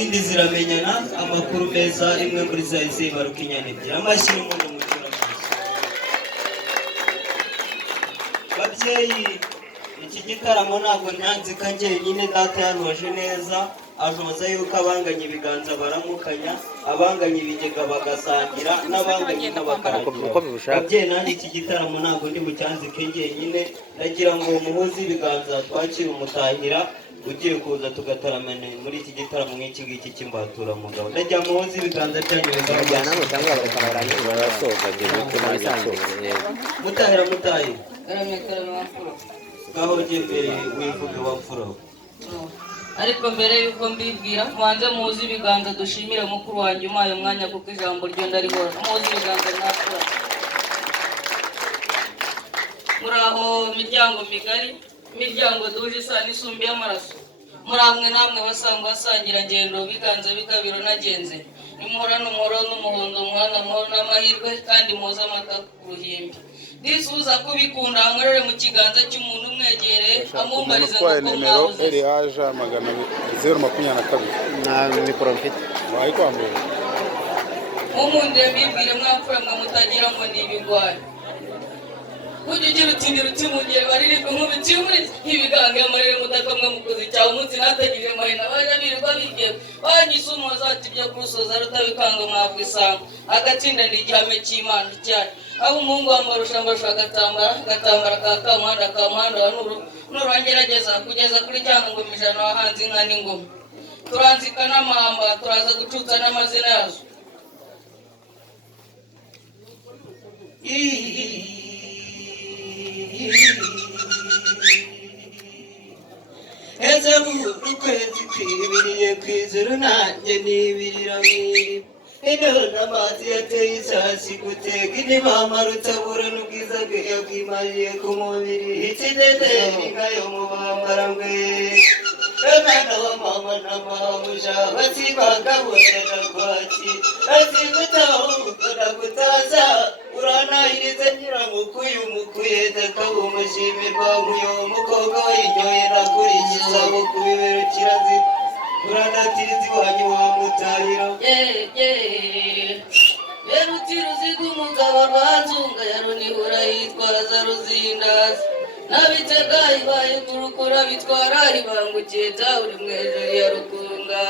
izindi ziramenyana amakuru meza imwe muri za zibaruka inyana ebyiri amashyi n'umuntu mutura babyeyi iki gitaramo ntabwo nanzi ko njyenyine data yantoje neza ajoza yuko abanganye ibiganza baramukanya abanganye ibigega bagasangira n'abanganye n'abakaragira babyeyi nanjye iki gitaramo ntabwo ndi bucyanzike njyenyine ndagira ngo muhuze ibiganza twakire umutahira ugiye kuza tugataramane muri iki gitaramo nk'iki ngiki cy'imbatura mugabo ndagira muhuze ibiganza byanyu bigaragara mutahira ngaho jyewe wivuge wapfura ariko mbere yuko mbibwira mubanze muzi ibiganza dushimire mukuru wanjye umpaye umwanya kuko ijambo ryo ndarihora muzi ibiganza mwapfura muri aho miryango migari imiryango duje isa n'isumbi y'amaraso muri amwe namwe basanga basangira ngendo biganza bigabiro nagenze nimurana umuro n'umuhondo mwana muhoro n'amahirwe kandi muze amata ku ruhimbi ndisubiza kubikunda nkorere mu kiganza cy'umuntu umwegereye amumbariza ngo mwabuze Eliaja 022 na mikoro mfite wayikwambuye mumundire mbibwire mwapfura mwe mutagira ngo ni ibigwari ugira utindi ruti mu gihe baririrwa nk'ubiti muri ibiganga y'amarere mudakamwe mukozi cyawe umunsi natagije marina baje birirwa bigiye banyise umuza ati byo kurusoza rutabikanga mwabwa isanga agatsinda ni igihame cy'Imana cyane abo umuhungu wambarusha agatambara ka kamuhanda wa nurangerageza kugeza kuri cyangwa ngo mijana wahanze inka n'ingoma turanzika n'amahamba turaza gucutsa n'amazina yazo eze ukwezi kwibiriye kw'ijuru nanjye nibirira mwiriba ino n'amazi yateye isasi gutega inimama rutabura n'ubwiza bwe yabwimariye ku mubiri ikidederi nkayo mu bambara mwe umwana wa mama na mabuja basibagabonera kwaki azigutahukana gutaza uranahirize nyiramukuyu mukuyete kabumushyimirwa nk'uyu mukobwa wayinyohera kuri igisabo ku bibero kirazira uranatiriza iwanyu wamutahira beruti ruziga umugabo rwanzunga yarunihura yitwaza ruzindaza nabitega ibaye kurukura bitwara ibangukiye uri mu ijuru ya rukunga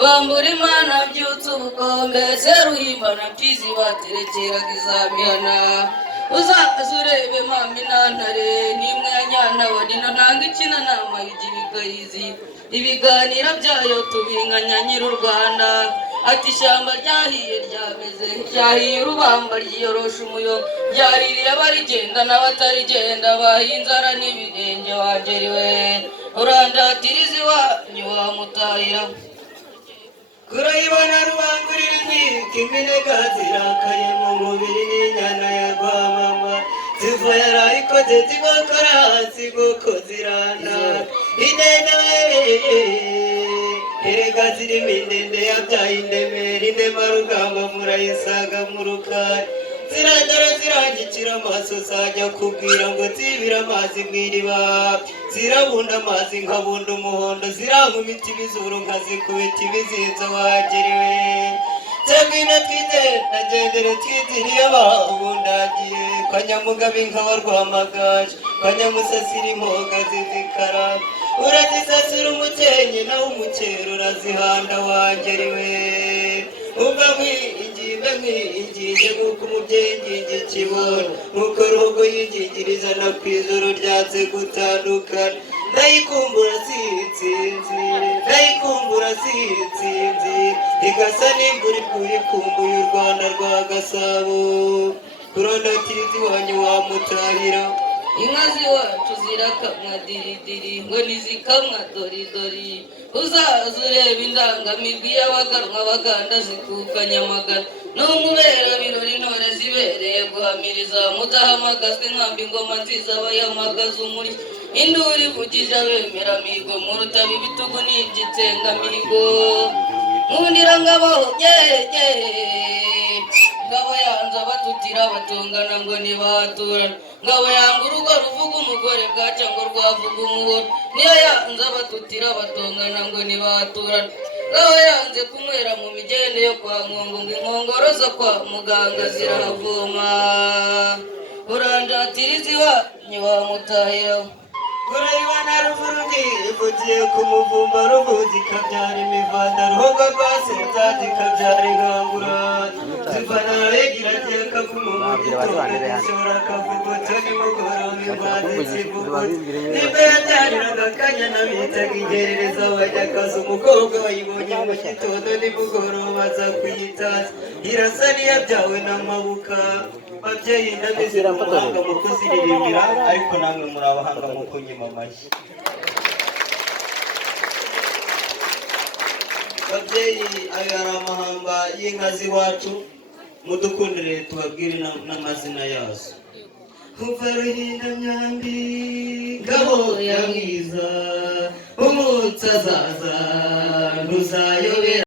bambura imana byutse ubukombe seruhimba na pizi baterekeraga izamihana uzaza urebe mama inantare n'imwe ya nyanabo nino ntanga ikina nama y'ibikayizi ibiganiro byayo tubinganya nyir'u Rwanda ati ishyamba ryahiye ryameze ryahiye urubamba ryiyorosha umuyo ryaririye abarigenda n'abatarigenda bahinzara n'ibirenge wageriwe urandatiriza iwanyu wamutahira kurayibona rubangurira inkiko iminega zirakaye mu mubiri n'inyana ya rwamama ziva yarayikoze zigokora hasi kuko zirana indende erega zirimo indende yabyaye indemera indemarugamba murayisaga mu rukari ziragera zirangikira amaso zajya kubwira ngo zibire amazi mw'iriba zirabunda amazi nkabunda umuhondo zirankubita ibizuru nkazikubita ibizinzo wagerewe cyangwa twigendere twiziriye ababundagiye kwa Nyamugabe inka warwamagaje kwa Nyamusasira impoga zizikara urazisasira umukenke nawe umukero urazihanda wangeriwe ubwo mwinginge nk'uko umubyeyi ingingi kibona nk'uko rogo yingingiriza na ku ijoro ryatse gutandukana ndayikumbura sinzinzire igasa n'imvura ikumbuye u Rwanda rwa Gasabo kurondatiriza iwanyu wamutahira inka z'iwacu zirakamwa diridiri ngo nizikamwa doridori uzaza ureba indangamirwi y'abaganwa baganda zikuka Nyamagana n'umubera birori intore zibereye guhamiriza mudahamagazwa inkambi ingoma nziza bayamagaza umuri induru ivugije abemera mihigo mu rutaba ibitugu n'ibyitsengamihigo nkundira ngabo ngabo yanze abatutira batongana ngo ntibaturana ngabo yanga urugo ruvuga umugore bwacya ngo rwavuga umuhoro niyo yanze abatutira batongana ngo ntibaturana ngabo yanze kunywera mu migende yo kwa nkongo ngo inkongoro zo kwa muganga zirahavoma urandatiriza iwanyu wamutahiraho urayibona ruvurugi ivugiye ku muvumba ruvuzi ikabyara imivanda ruhogo rwase rutati ikabyara inkangura zivana regira teka ku mubiri itonde zishora akavugoto nimugoroba imvande zivugo nimba yataniraga akanya nabitaga ingerereza bajyakaza umukobwa wayibonye mu gitondo nimugoroba aza kuyitaza irasa niyabyawe n'amabuka babyeyi ndabizi umuhanga mu kuziririmbira ariko namwe muri abahanga mu kunyima amashyi babyeyi ayo ari amahamba y'inka z'iwacu mudukundire tubabwire n'amazina yazo kuva ruhinda myambi ngabo ya mwiza umunsi azaza ntuzayobera